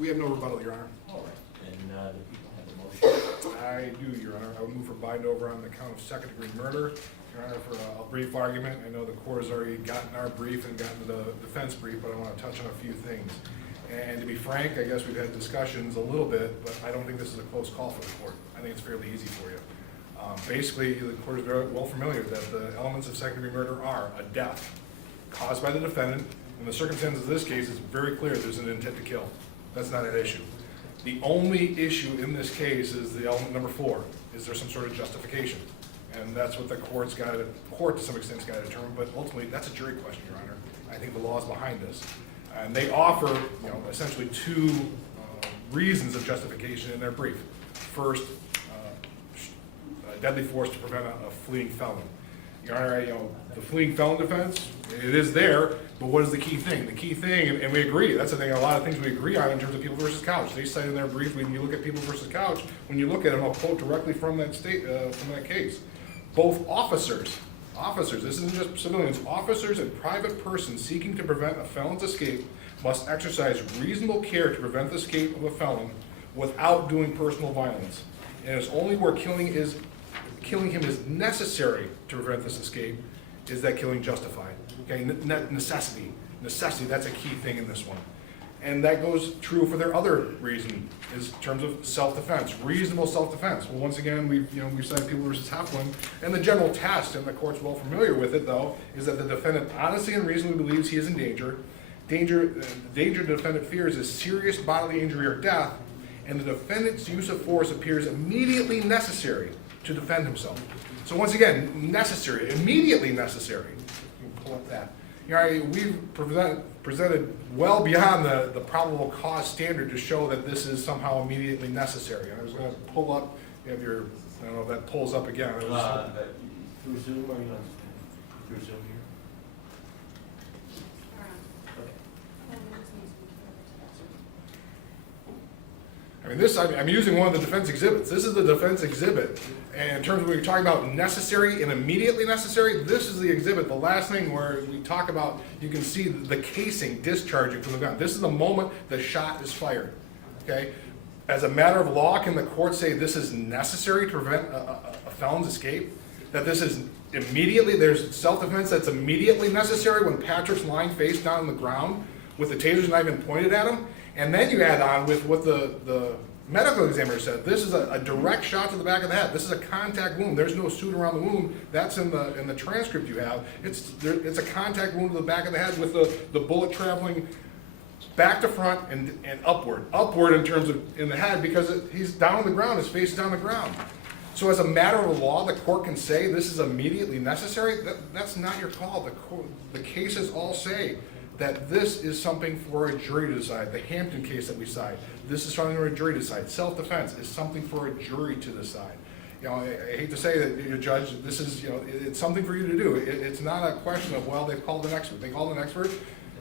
We have no rebuttal, Your Honor. All right, and the people have a motion. I do, Your Honor. I would move for bind over on the count of second-degree murder. Your Honor, for a brief argument, I know the court has already gotten our brief and gotten the defense brief, but I want to touch on a few things. And to be frank, I guess we've had discussions a little bit, but I don't think this is a close call for the court. I think it's fairly easy for you. Basically, the court is very well familiar that the elements of second-degree murder are a death caused by the defendant. In the circumstances of this case, it's very clear there's an intent to kill. That's not an issue. The only issue in this case is the element number 4. Is there some sort of justification? And that's what the court to some extent has got to determine, but ultimately that's a jury question, Your Honor. I think the law is behind this. And they offer, essentially 2 reasons of justification in their brief. First, deadly force to prevent a fleeing felon. Your Honor, the fleeing felon defense, it is there, but what is the key thing? The key thing, and we agree, that's the thing, a lot of things we agree on in terms of People versus Couch. They cite in their brief, when you look at People versus Couch, when you look at them, I'll quote directly from that from that case. Both officers, this isn't just civilians, officers and private persons seeking to prevent a felon's escape must exercise reasonable care to prevent the escape of a felon without doing personal violence. And it's only where killing him is necessary to prevent this escape is that killing justified. Okay, necessity, that's a key thing in this one. And that goes true for their other reason, is in terms of self-defense, reasonable self-defense. Well, once again, we've cited People versus Heflin, and the general test, and the court's well familiar with it though, is that the defendant honestly and reasonably believes he is in danger. The danger the defendant fears is serious bodily injury or death, and the defendant's use of force appears immediately necessary to defend himself. So once again, necessary, immediately necessary. You can pull up that. We've presented well beyond the probable cause standard to show that this is somehow immediately necessary. I was going to pull up, you have your, I don't know if that pulls up again. Through Zoom or you through Zoom here? I'm using one of the defense exhibits. This is the defense exhibit. And in terms of when you're talking about necessary and immediately necessary, this is the exhibit. The last thing where we talk about, you can see the casing discharging from the gun. This is the moment the shot is fired. Okay? As a matter of law, can the court say this is necessary to prevent a felon's escape? That this is immediately, there's self-defense that's immediately necessary when Patrick's lying face down on the ground with the taser's not even pointed at him? And then you add on with what the medical examiner said. This is a direct shot to the back of the head. This is a contact wound. There's no suit around the wound. That's in the transcript you have. It's a contact wound to the back of the head with the bullet traveling back to front and upward. Upward in terms of in the head because he's down on the ground. His face is down on the ground. So as a matter of law, the court can say this is immediately necessary. That's not your call. The cases all say that this is something for a jury to decide. The Hampton case that we cite, this is something for a jury to decide. Self-defense is something for a jury to decide. I hate to say that, Judge, this is, it's something for you to do. It's not a question of, well, they've called an expert. They called an expert.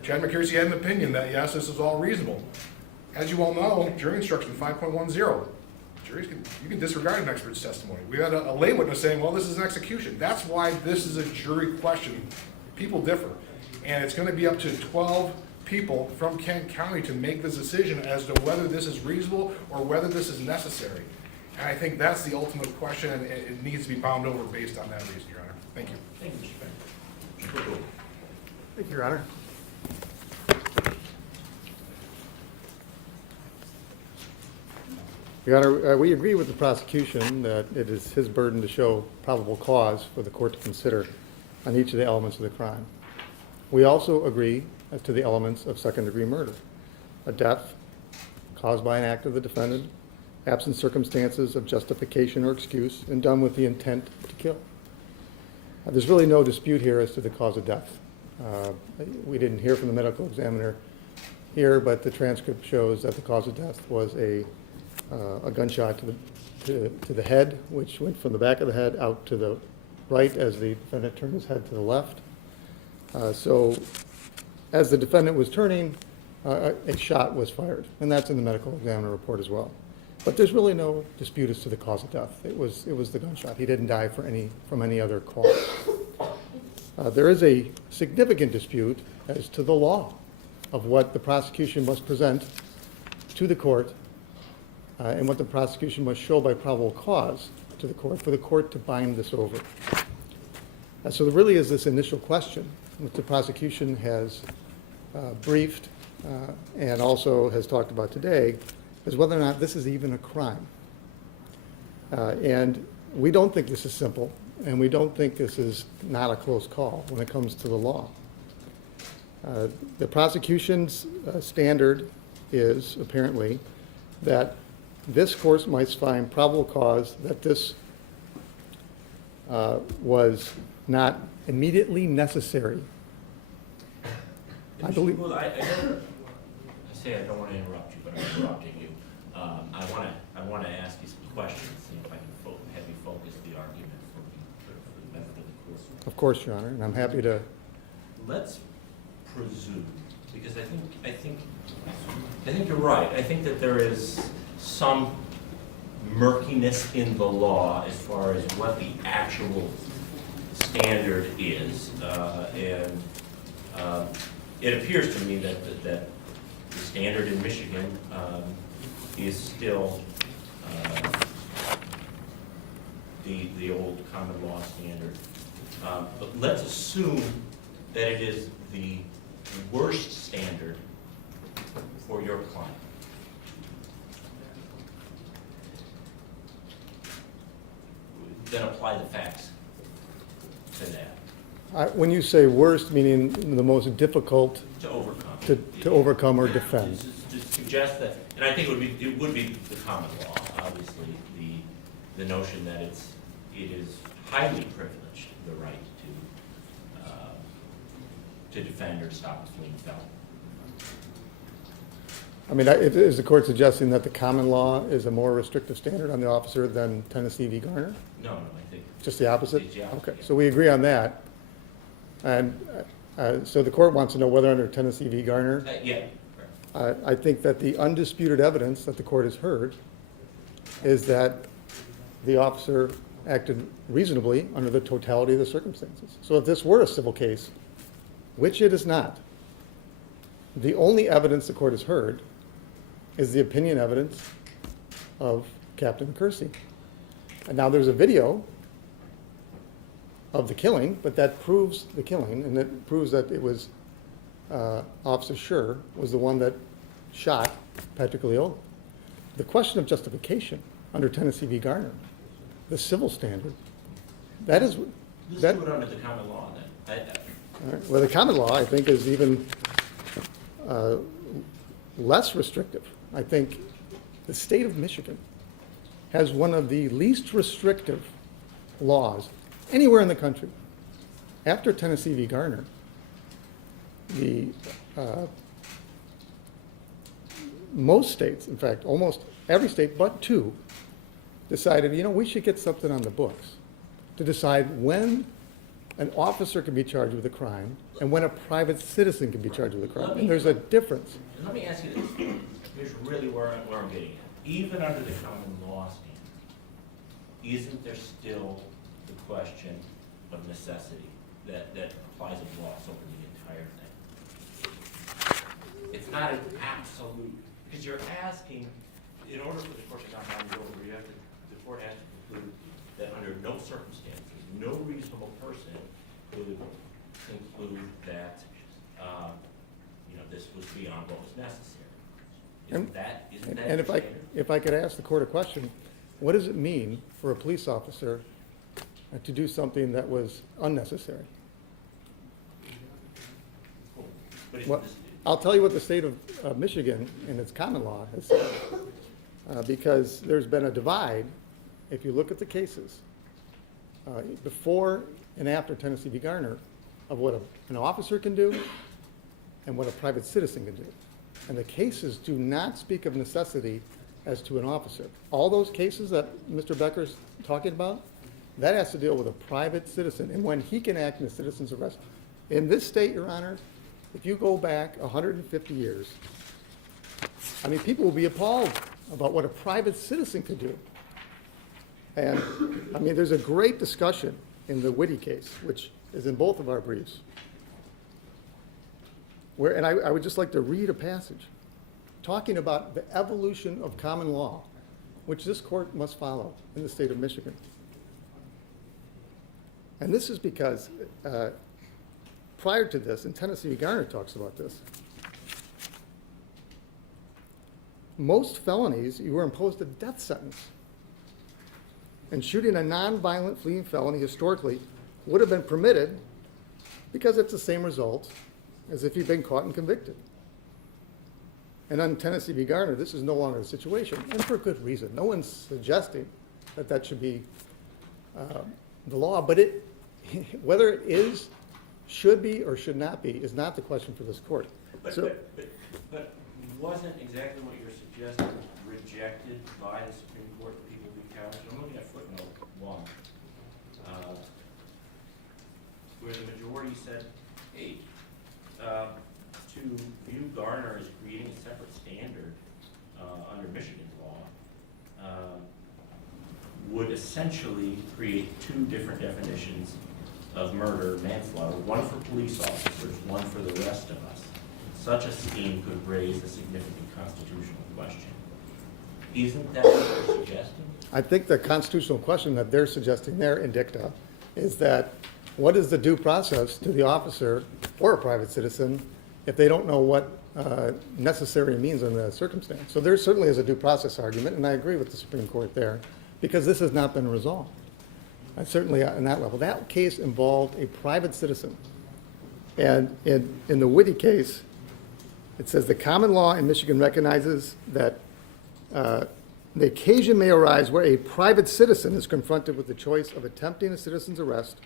Chad McCarthy had an opinion that, yes, this is all reasonable. As you all know, jury instruction 5.10, you can disregard an expert's testimony. We had a lay witness saying, well, this is an execution. That's why this is a jury question. People differ. And it's going to be up to 12 people from Kent County to make this decision as to whether this is reasonable or whether this is necessary. And I think that's the ultimate question, and it needs to be bound over based on that reason, Your Honor. Thank you. Thank you, Mr. Beck. Thank you, Your Honor. Your Honor, we agree with the prosecution that it is his burden to show probable cause for the court to consider on each of the elements of the crime. We also agree as to the elements of second-degree murder: a death caused by an act of the defendant, absent circumstances of justification or excuse, and done with the intent to kill. There's really no dispute here as to the cause of death. We didn't hear from the medical examiner here, but the transcript shows that the cause of death was a gunshot to the head, which went from the back of the head out to the right as the defendant turned his head to the left. So as the defendant was turning, a shot was fired, and that's in the medical examiner report as well. But there's really no dispute as to the cause of death. It was the gunshot. He didn't die from any other cause. There is a significant dispute as to the law of what the prosecution must present to the court and what the prosecution must show by probable cause to the court for the court to bind this over. So there really is this initial question, which the prosecution has briefed and also has talked about today, is whether or not this is even a crime. And we don't think this is simple, and we don't think this is not a close call when it comes to the law. The prosecution's standard is apparently that this court might find probable cause that this was not immediately necessary. I believe. Well, I don't want to interrupt you, but I'm interrupting you. I want to ask you some questions, see if I can have you focus the argument for the benefit of the court. Of course, Your Honor, and I'm happy to. Let's presume, because I think you're right. I think that there is some murkiness in the law as far as what the actual standard is, and it appears to me that the standard in Michigan is still the old common law standard. But let's assume that it is the worst standard for your client. Then apply the facts to that. When you say worst, meaning the most difficult To overcome. to overcome or defend. To suggest that, and I think it would be the common law, obviously, the notion that it is highly privileged, the right to defend or stop a fleeing felon. I mean, is the court suggesting that the common law is a more restrictive standard on the officer than Tennessee v. Garner? No, I think. Just the opposite? It's the opposite, Okay, yeah. so we agree on that. And so the court wants to know whether under Tennessee v. Garner, Yeah, correct. I think that the undisputed evidence that the court has heard is that the officer acted reasonably under the totality of the circumstances. So if this were a civil case, which it is not, the only evidence the court has heard is the opinion evidence of Captain Kersey. And now there's a video of the killing, but that proves the killing, and it proves that it was Officer Schurr was the one that shot Patrick Lyoya. The question of justification under Tennessee v. Garner, the civil standard, that is Let's that. do it under the common law then. All right. Well, the common law, I think, is even less restrictive. I think the state of Michigan has one of the least restrictive laws anywhere in the country. After Tennessee v. Garner, most states, in fact, almost every state but two, decided, we should get something on the books to decide when an officer can be charged with a crime and when a private citizen can be charged with a crime. And there's a difference. And let me ask you this. Here's really where I'm getting at. Even under the common law standard, isn't there still the question of necessity that applies a gloss over the entire thing? It's not an absolute, because you're asking, in order for the court to not have it over, the court has to conclude that under no circumstances, no reasonable person could conclude that this was beyond what was necessary. Isn't that And the standard? if I could ask the court a question, what does it mean for a police officer to do something that was unnecessary? But Well, I'll tell you what the state of Michigan in its common law has said, because there's been a divide, if you look at the cases, before and after Tennessee v. Garner, of what an officer can do and what a private citizen can do. And the cases do not speak of necessity as to an officer. All those cases that Mr. Becker's talking about, that has to deal with a private citizen and when he can act in a citizen's arrest. In this state, Your Honor, if you go back 150 years, people will be appalled about what a private citizen could do. And, there's a great discussion in the Whitty case, which is in both of our briefs, and I would just like to read a passage talking about the evolution of common law, which this court must follow in the state of Michigan. And this is because prior to this, and Tennessee v. Garner talks about this, most felonies, you were imposed a death sentence. And shooting a nonviolent fleeing felony historically would have been permitted because it's the same result as if you'd been caught and convicted. And on Tennessee v. Garner, this is no longer the situation, and for good reason. No one's suggesting that that should be the law, but whether it is, should be, or should not be is not the question for this court. But wasn't exactly what you're suggesting rejected by the Supreme Court of People v. County? I'm looking at footnote 1, where the majority said, hey, to view Garner as creating a separate standard under Michigan law would essentially create two different definitions of murder, manslaughter, one for police officers, one for the rest of us. Such a scheme could raise a significant constitutional question. Isn't that what you're suggesting? I think the constitutional question that they're suggesting there in dicta is that what is the due process to the officer or a private citizen if they don't know what necessary means in the circumstance? So there certainly is a due process argument, and I agree with the Supreme Court there, because this has not been resolved. And certainly on that level. That case involved a private citizen. And in the Whitty case, it says the common law in Michigan recognizes that the occasion may arise where a private citizen is confronted with the choice of attempting a citizen's arrest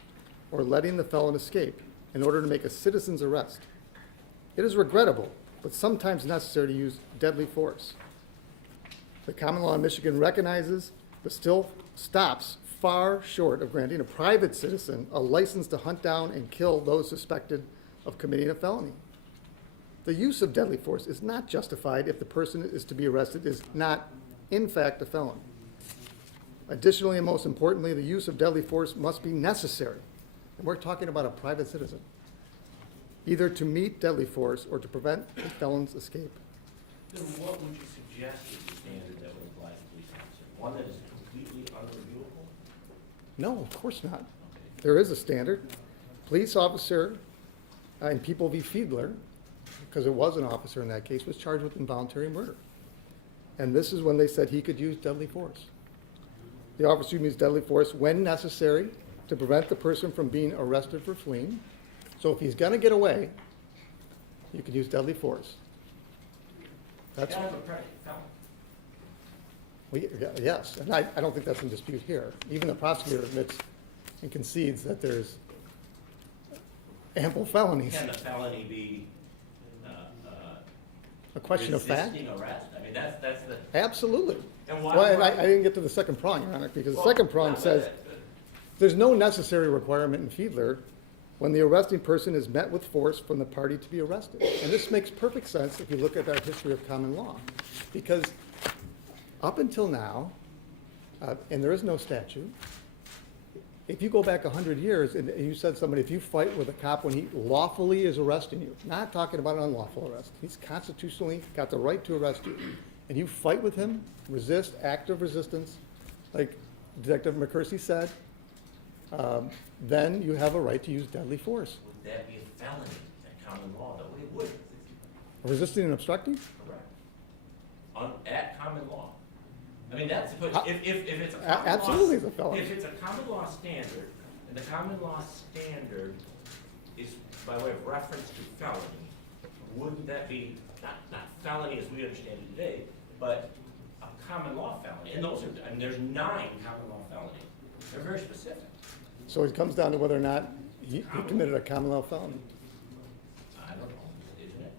or letting the felon escape in order to make a citizen's arrest. It is regrettable, but sometimes necessary to use deadly force. The common law in Michigan recognizes, but still stops far short of granting a private citizen a license to hunt down and kill those suspected of committing a felony. The use of deadly force is not justified if the person is to be arrested is not, in fact, a felon. Additionally, and most importantly, the use of deadly force must be necessary. And we're talking about a private citizen, either to meet deadly force or to prevent a felon's escape. Then what would you suggest is the standard that would apply to police officers? One that is completely unreviewable? No, of course not. Okay. There is a standard. Police officer in People v. Fiedler, because it was an officer in that case, was charged with involuntary murder. And this is when they said he could use deadly force. The officer used deadly force when necessary to prevent the person from being arrested for fleeing. So if he's going to get away, you could use deadly force. That's Kind of a predicate felon. yes, and I don't think that's in dispute here. Even the prosecutor admits and concedes that there's ample felonies. Can the felony be A question of fact? resisting arrest? I mean, that's the. Absolutely. And why? Well, and I didn't get to the second prong, Your Honor, because the second prong says there's no necessary requirement in Fiedler when the arresting person is met with force from the party to be arrested. And this makes perfect sense if you look at our history of common law. Because up until now, and there is no statute, if you go back 100 years and you said somebody, if you fight with a cop when he lawfully is arresting you, not talking about an unlawful arrest, he's constitutionally got the right to arrest you, and you fight with him, resist, active resistance, like Detective McCursey said, then you have a right to use deadly force. Would that be a felony at common law? Though it would. Resisting and obstructing? Correct. At common law. I mean, that's if it's a common law. Absolutely it's a felony. If it's a common law standard, and the common law standard is by way of reference to felony, wouldn't that be not felony as we understand it today, but a common law felony? And those are, I mean, there's 9 common law felonies. They're very specific. So it comes down to whether or not he committed a common law felony. I don't know, isn't it?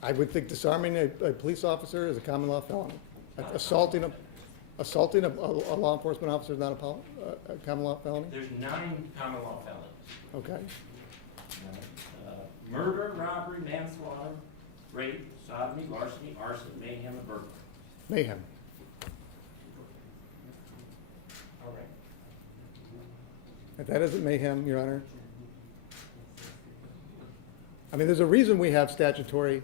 I would think disarming a police officer is a common law felony. Assaulting a law enforcement officer is not a common law felony? There's 9 common law felonies. Okay. Murder, robbery, manslaughter, rape, sodomy, larceny, arson, mayhem, and burglary. Mayhem. All right. If that isn't mayhem, Your Honor. I mean, there's a reason we have statutory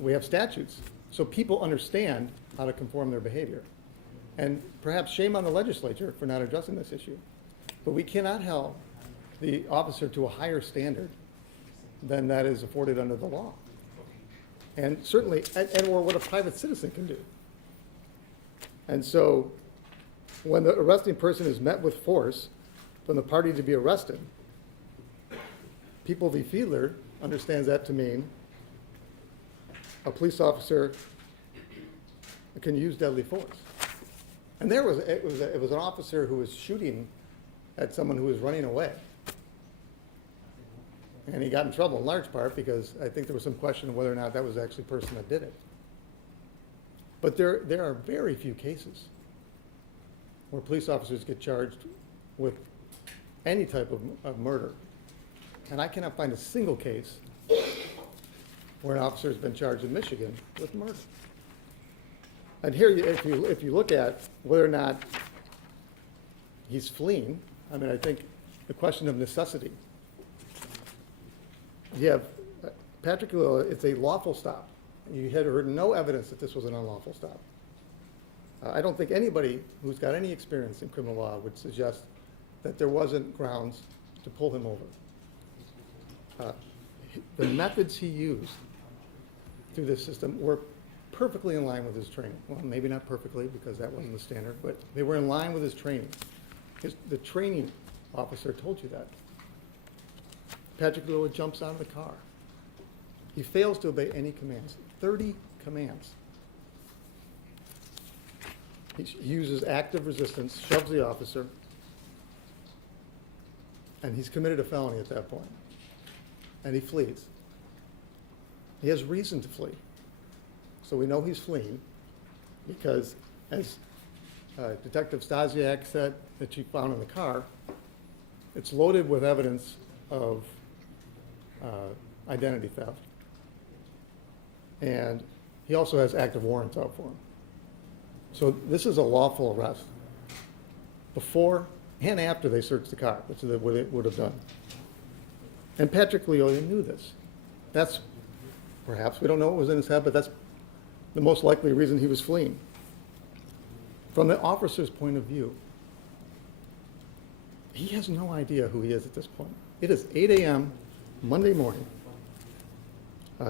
We have statutes, so people understand how to conform their behavior. And perhaps shame on the legislature for not addressing this issue. But we cannot held the officer to a higher standard than that is afforded under the law. And certainly, or what a private citizen can do. And so, when the arresting person is met with force from the party to be arrested, People v. Fiedler understands that to mean a police officer can use deadly force. And it was an officer who was shooting at someone who was running away. And he got in trouble in large part because I think there was some question of whether or not that was actually the person that did it. But there are very few cases where police officers get charged with any type of murder. And I cannot find a single case where an officer has been charged in Michigan with murder. And here, if you look at whether or not he's fleeing, I mean, I think the question of necessity. You have Patrick Lyoya, it's a lawful stop. You had heard no evidence that this was an unlawful stop. I don't think anybody who's got any experience in criminal law would suggest that there wasn't grounds to pull him over. The methods he used through this system were perfectly in line with his training. Well, maybe not perfectly because that wasn't the standard, but they were in line with his training. The training officer told you that. Patrick Lyoya jumps out of the car. He fails to obey any commands. 30 commands. He uses active resistance, shoves the officer, and he's committed a felony at that point. And he flees. He has reason to flee. So we know he's fleeing because, as Detective Stasiak said that she found in the car, it's loaded with evidence of identity theft. And he also has active warrants out for him. So this is a lawful arrest before and after they searched the car, which is what it would have done. And Patrick Lyoya knew this. That's perhaps, we don't know what was in his head, but that's the most likely reason he was fleeing. From the officer's point of view, he has no idea who he is at this point. It is 8 a.m. Monday morning.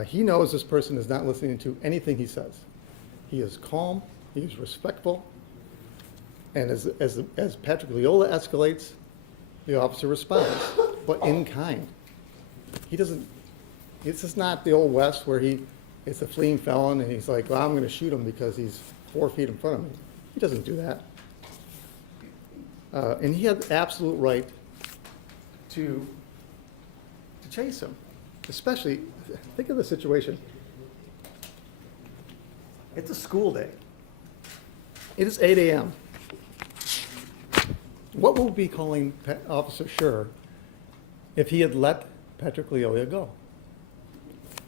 He knows this person is not listening to anything he says. He is calm, he is respectful, and as Patrick Lyoya escalates, the officer responds, but in kind. He doesn't, this is not the old West where it's a fleeing felon and he's like, well, I'm going to shoot him because he's 4 feet in front of me. He doesn't do that. And he had absolute right to chase him. Especially, think of the situation. It's a school day. It is 8 a.m. What would we be calling Officer Schurr if he had let Patrick Lyoya go?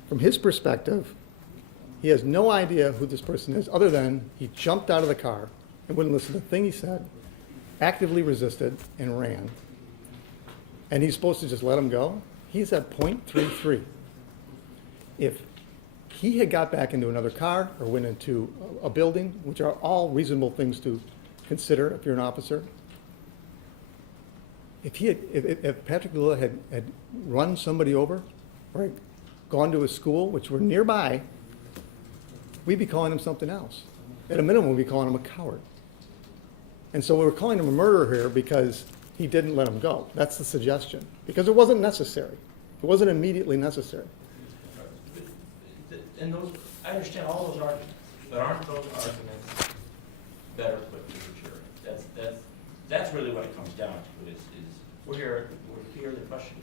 From his perspective, he has no idea who this person is other than he jumped out of the car and wouldn't listen to the thing he said, actively resisted, and ran. And he's supposed to just let him go? He's at .33. If he had got back into another car or went into a building, which are all reasonable things to consider if you're an officer, if Patrick Lyoya had run somebody over or gone to a school, which were nearby, we'd be calling him something else. At a minimum, we'd be calling him a coward. And so we were calling him a murderer here because he didn't let him go. That's the suggestion. Because it wasn't necessary. It wasn't immediately necessary. And those, I understand all those arguments, but aren't those arguments better put to the jury? That's really what it comes down to. Is we're here. The question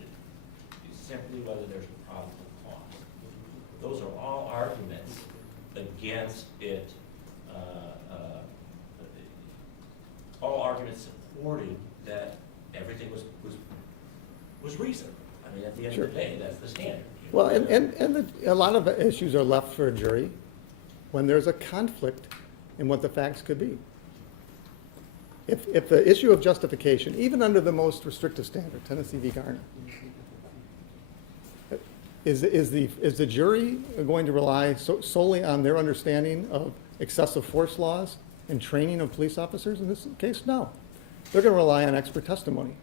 is simply whether there's a probable cause. Those are all arguments against it. All arguments supporting that everything was reasonable. I mean, at the end of the day, that's the standard. Well, a lot of issues are left for a jury when there's a conflict in what the facts could be. If the issue of justification, even under the most restrictive standard, Tennessee v. Garner, Is the jury going to rely solely on their understanding of excessive force laws and training of police officers in this case? No. They're going to rely on expert testimony.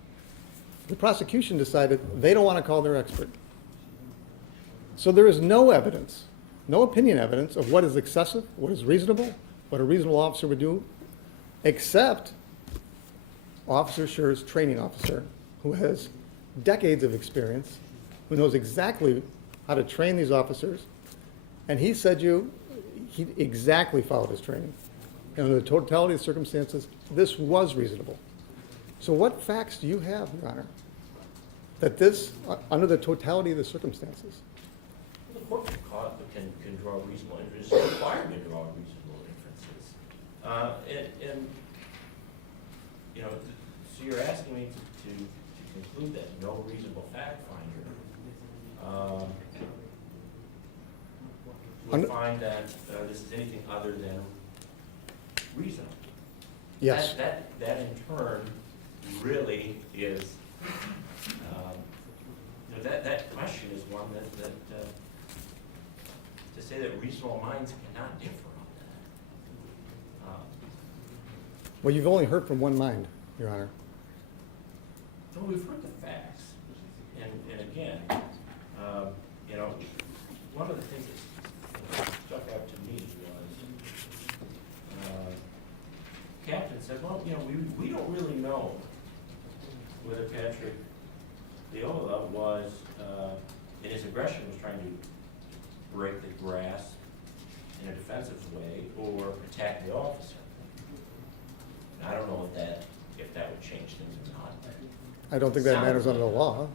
The prosecution decided they don't want to call their expert. So there is no evidence, no opinion evidence of what is excessive, what is reasonable, what a reasonable officer would do, except Officer Schurr's training officer, who has decades of experience, who knows exactly how to train these officers, and he said he exactly followed his training. And under the totality of circumstances, this was reasonable. So what facts do you have, Your Honor, that this, under the totality of the circumstances? The court can draw reasonable inferences, it's required to draw reasonable inferences. And you know, so you're asking me to conclude that no reasonable fact finder would find that this is anything other than reasonable. Yes. That in turn really is, that question is one that to say that reasonable minds cannot differ on that. Well, you've only heard from one mind, Your Honor. So we've heard the facts, and again, you know, one of the things that stuck out to me was, Captain said, well, you know, we don't really know whether Patrick Lyoya was, in his aggression, was trying to break the grass in a defensive way or attack the officer. And I don't know if that would change things or not. I don't think that matters under the law.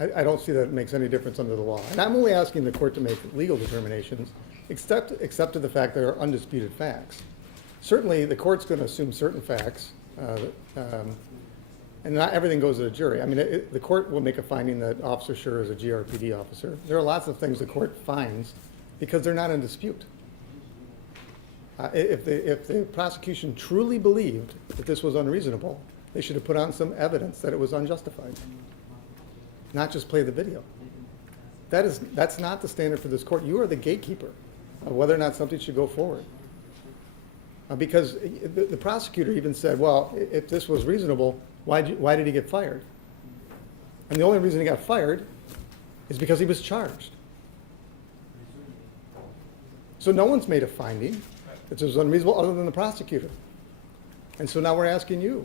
I don't see that it makes any difference under the law. And I'm only asking the court to make legal determinations, except to the fact there are undisputed facts. Certainly, the court's going to assume certain facts, and not everything goes to the jury. I mean, the court will make a finding that Officer Schurr is a GRPD officer. There are lots of things the court finds because they're not in dispute. If the prosecution truly believed that this was unreasonable, they should have put on some evidence that it was unjustified, not just play the video. That's not the standard for this court. You are the gatekeeper of whether or not something should go forward. Because the prosecutor even said, well, if this was reasonable, why did he get fired? And the only reason he got fired is because he was charged. So no one's made a finding that this was unreasonable other than the prosecutor. And so now we're asking you,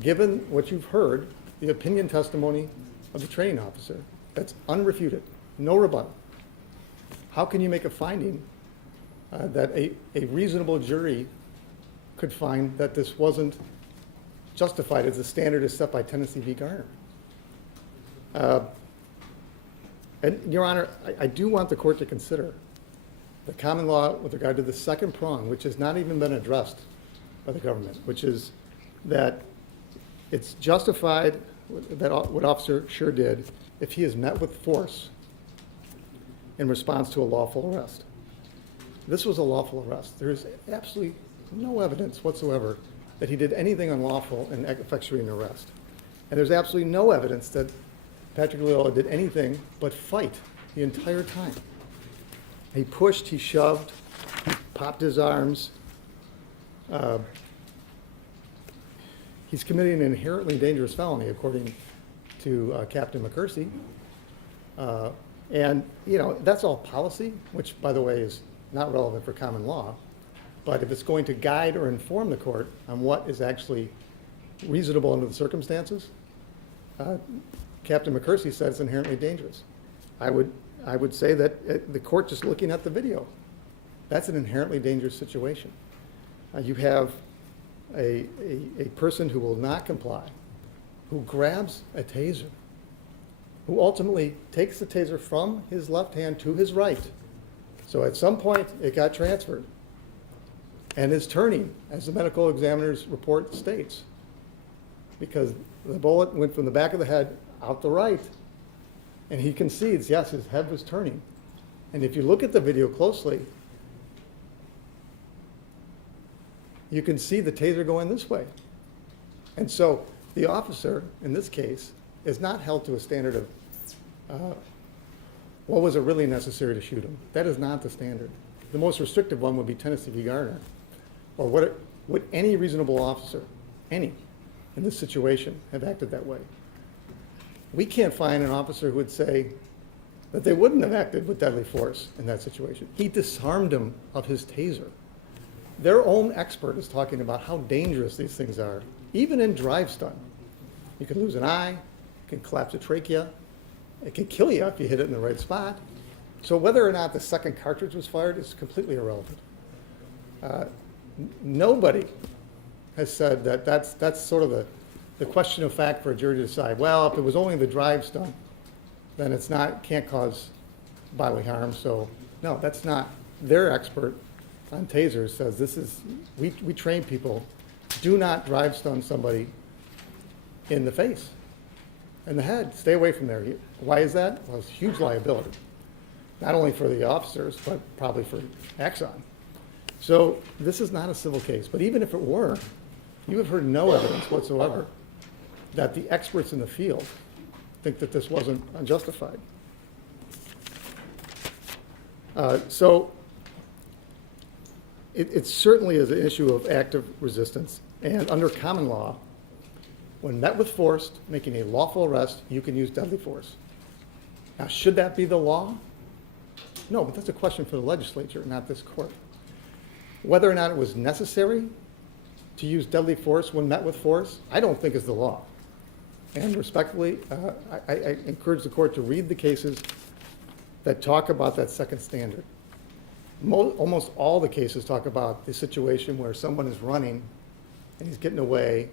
given what you've heard, the opinion testimony of the training officer, that's unrefuted, no rebuttal, how can you make a finding that a reasonable jury could find that this wasn't justified as the standard is set by Tennessee v. Garner? And, Your Honor, I do want the court to consider the common law with regard to the second prong, which has not even been addressed by the government, which is that it's justified that what Officer Schurr did if he is met with force in response to a lawful arrest. This was a lawful arrest. There is absolutely no evidence whatsoever that he did anything unlawful in effectuating an arrest. And there's absolutely no evidence that Patrick Lyoya did anything but fight the entire time. He pushed, he shoved, he popped his arms. He's committing an inherently dangerous felony, according to Captain McCursey. And, you know, that's all policy, which, by the way, is not relevant for common law. But if it's going to guide or inform the court on what is actually reasonable under the circumstances, Captain McCursey said it's inherently dangerous. I would say that the court just looking at the video, that's an inherently dangerous situation. You have a person who will not comply, who grabs a taser, who ultimately takes the taser from his left hand to his right. So at some point, it got transferred and is turning, as the medical examiner's report states, because the bullet went from the back of the head out the right. And he concedes, yes, his head was turning. And if you look at the video closely, you can see the taser going this way. And so the officer, in this case, is not held to a standard of, what was it really necessary to shoot him? That is not the standard. The most restrictive one would be Tennessee v. Garner. Or would any reasonable officer, any, in this situation, have acted that way? We can't find an officer who would say that they wouldn't have acted with deadly force in that situation. He disarmed him of his taser. Their own expert is talking about how dangerous these things are, even in drive stun. You can lose an eye, it can collapse a trachea, it can kill you if you hit it in the right spot. So whether or not the second cartridge was fired is completely irrelevant. Nobody has said that that's sort of the question of fact for a jury to decide. Well, if it was only the drive stun, then can't cause bodily harm. So no, that's not. Their expert on tasers says we train people, do not drive stun somebody in the face, in the head. Stay away from there. Why is that? Well, it's huge liability, not only for the officers, but probably for Axon. So this is not a civil case, but even if it were, you have heard no evidence whatsoever that the experts in the field think that this wasn't unjustified. So it certainly is an issue of active resistance, and under common law, when met with force, making a lawful arrest, you can use deadly force. Now, should that be the law? No, but that's a question for the legislature, not this court. Whether or not it was necessary to use deadly force when met with force, I don't think is the law. And respectfully, I encourage the court to read the cases that talk about that second standard. Almost all the cases talk about the situation where someone is running and he's getting away,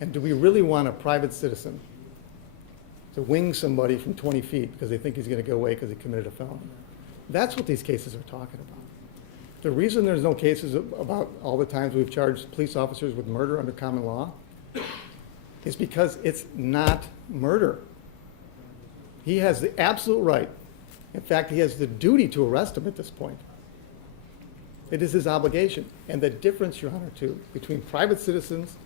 and do we really want a private citizen to wing somebody from 20 feet because they think he's going to get away because he committed a felony? That's what these cases are talking about. The reason there's no cases about all the times we've charged police officers with murder under common law is because it's not murder. He has the absolute right. In fact, he has the duty to arrest him at this point. It is his obligation. And the difference, Your Honor, too, between private citizens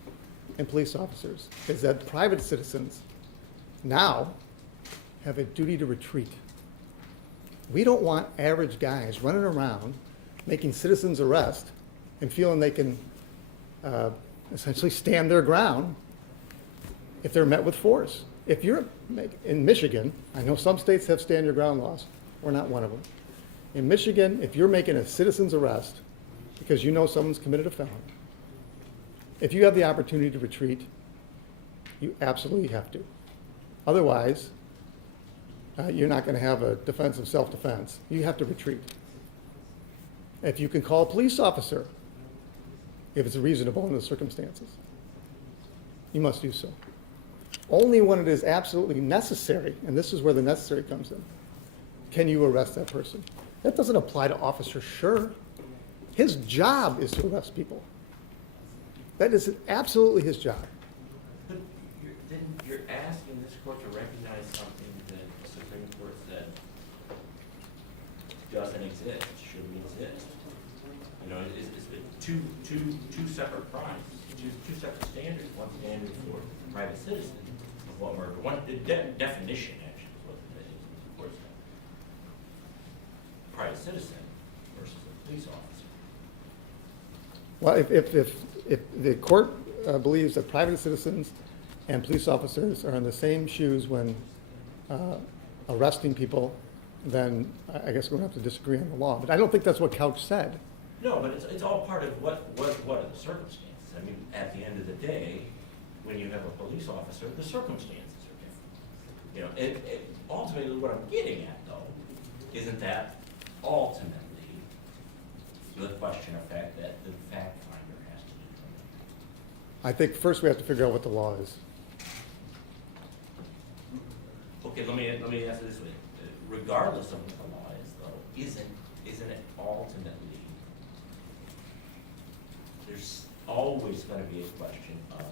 and police officers is that private citizens now have a duty to retreat. We don't want average guys running around making citizens arrest and feeling they can essentially stand their ground if they're met with force. If you're in Michigan, I know some states have stand your ground laws. We're not one of them. In Michigan, if you're making a citizen's arrest because you know someone's committed a felony, if you have the opportunity to retreat, you absolutely have to. Otherwise, you're not going to have a defense of self-defense. You have to retreat. If you can call a police officer, if it's reasonable in the circumstances, you must do so. Only when it is absolutely necessary, and this is where the necessary comes in, can you arrest that person. That doesn't apply to Officer Schurr. His job is to arrest people. That is absolutely his job. But you're asking this court to recognize something that the Supreme Court said doesn't exist, shouldn't exist. You know, it's two separate crimes, two separate standards. One standard for private citizen of what murder. One definition actually is what it is. Of course, private citizen versus a police officer. Well, if the court believes that private citizens and police officers are in the same shoes when arresting people, then I guess we're going to have to disagree on the law. But I don't think that's what Couch said. No, but it's all part of what are the circumstances. I mean, at the end of the day, when you have a police officer, the circumstances are different. You know, ultimately what I'm getting at, though, isn't that ultimately the question of fact that the fact finder has to determine? I think first we have to figure out what the law is. Okay, let me ask it this way. Regardless of what the law is, though, isn't it ultimately, there's always going to be a question of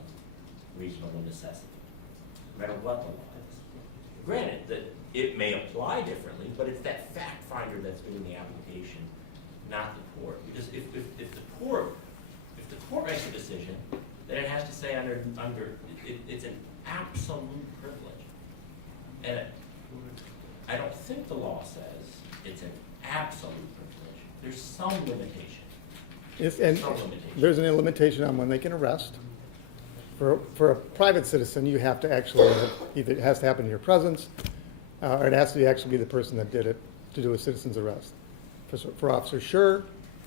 reasonable necessity, no matter what the law is. Granted that it may apply differently, but it's that fact finder that's doing the application, not the court. Because if the court makes a decision, then it has to say it's an absolute privilege And I don't think the law says it's an absolute privilege. There's some limitation. And Some limitation. there's a limitation on when they can arrest. For a private citizen, you have to actually, either it has to happen in your presence, or it has to actually be the person that did it to do a citizen's arrest. For Officer Schurr,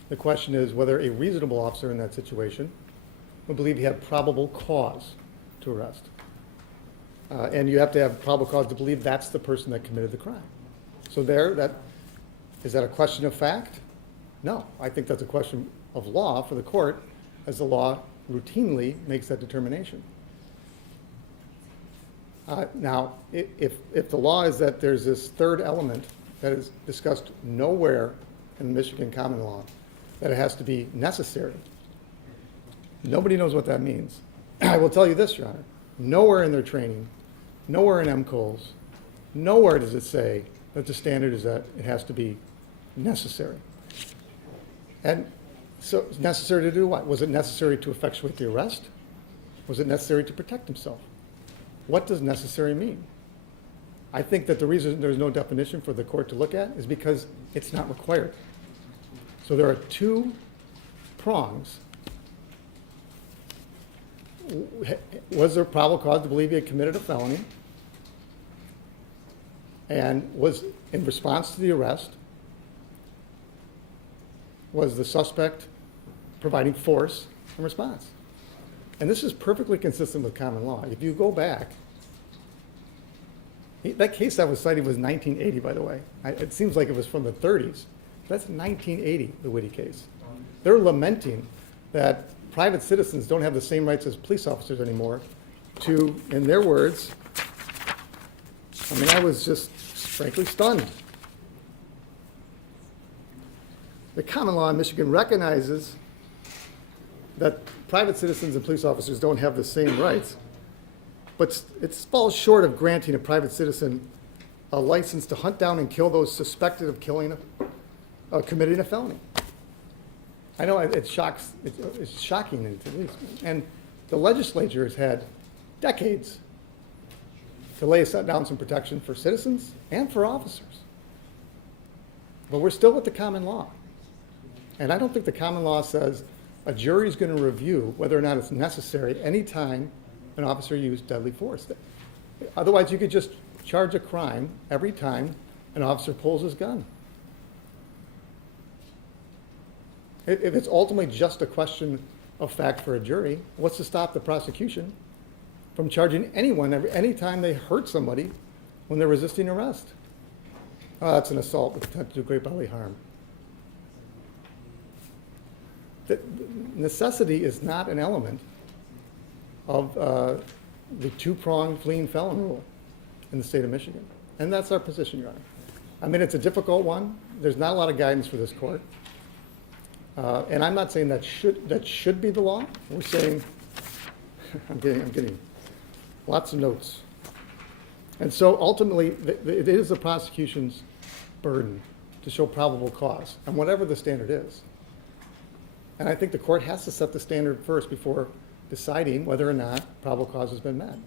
the question is whether a reasonable officer in that situation would believe he had probable cause to arrest. And you have to have probable cause to believe that's the person that committed the crime. So is that a question of fact? No, I think that's a question of law for the court, as the law routinely makes that determination. Now, if the law is that there's this third element that is discussed nowhere in Michigan common law, that it has to be necessary, nobody knows what that means. I will tell you this, Your Honor, nowhere in their training, nowhere in MCOLs, nowhere does it say that the standard is that it has to be necessary. And so it's necessary to do what? Was it necessary to effectuate the arrest? Was it necessary to protect himself? What does necessary mean? I think that the reason there's no definition for the court to look at is because it's not required. So there are two prongs. Was there probable cause to believe he had committed a felony? And was, in response to the arrest, was the suspect providing force in response? And this is perfectly consistent with common law. If you go back, that case that was cited was 1980, by the way. It seems like it was from the 30s. That's 1980, the Whitty case. They're lamenting that private citizens don't have the same rights as police officers anymore to, in their words, I mean, I was just frankly stunned. The common law in Michigan recognizes that private citizens and police officers don't have the same rights, but it falls short of granting a private citizen a license to hunt down and kill those suspected of committing a felony. I know it's shocking at least. And the legislature has had decades to lay down some protection for citizens and for officers. But we're still with the common law. And I don't think the common law says a jury is going to review whether or not it's necessary any time an officer used deadly force. Otherwise, you could just charge a crime every time an officer pulls his gun. If it's ultimately just a question of fact for a jury, what's to stop the prosecution from charging anyone any time they hurt somebody when they're resisting arrest? Oh, that's an assault with intent to do great bodily harm. Necessity is not an element of the two-pronged fleeing felon rule in the state of Michigan. And that's our position, Your Honor. I mean, it's a difficult one. There's not a lot of guidance for this court. And I'm not saying that should be the law. We're saying, I'm getting lots of notes. And so ultimately, it is the prosecution's burden to show probable cause, and whatever the standard is. And I think the court has to set the standard first before deciding whether or not probable cause has been met.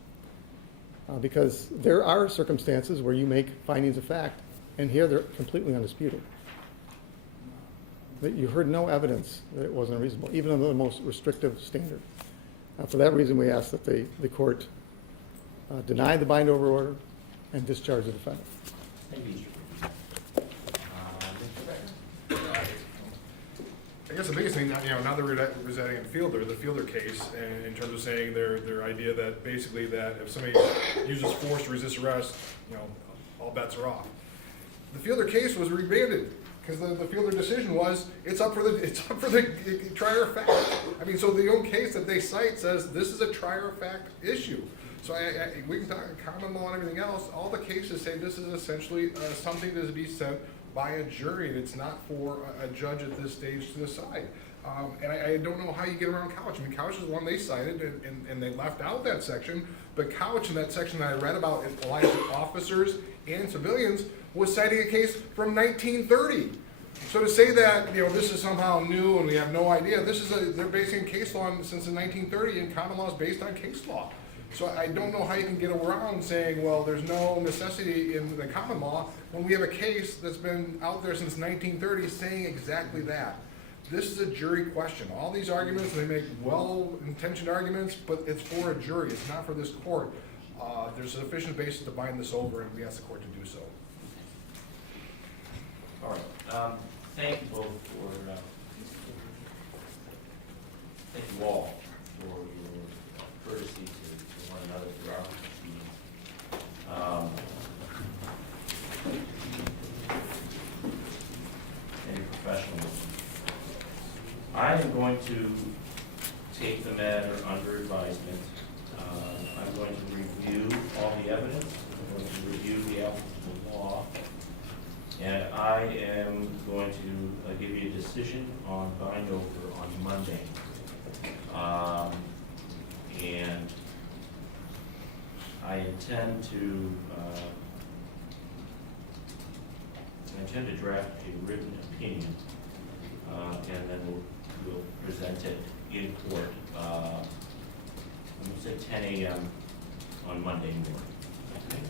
Because there are circumstances where you make findings of fact, and here they're completely undisputed. That you heard no evidence that it wasn't reasonable, even under the most restrictive standard. For that reason, we ask that the court deny the bind over order and discharge the defendant. Thank you, Mr. I guess the biggest thing, now that we're residing in the Fielder case, and in terms of saying their idea that basically that if somebody uses force to resist arrest, all bets are off. The Fielder case was remanded because the Fielder decision was it's up for the trier of fact. I mean, so the own case that they cite says this is a trier of fact issue. So we can talk common law and everything else. All the cases say this is essentially something that is to be sent by a jury, and it's not for a judge at this stage to decide. And I don't know how you get around Couch. I mean, Couch is one they cited, and they left out that section. But Couch, in that section that I read about it applies to officers and civilians, was citing a case from 1930. So to say that this is somehow new and we have no idea, they're basing case law since the 1930, and common law is based on case law. So I don't know how you can get around saying, well, there's no necessity in the common law, when we have a case that's been out there since 1930 saying exactly that. This is a jury question. All these arguments, they make well-intentioned arguments, but it's for a jury, it's not for this court. There's sufficient basis to bind this over, and we ask the court to do so. All right, thank you both for, thank you all for your courtesy to one another throughout the proceedings. And your professionalism. I am going to take the matter under advisement. I'm going to review all the evidence, I'm going to review the applicable law, and I am going to give you a decision on bind over on Monday. And I intend to draft a written opinion, and then we'll present it in court, I'm gonna say 10 a.m. on Monday morning. Okay?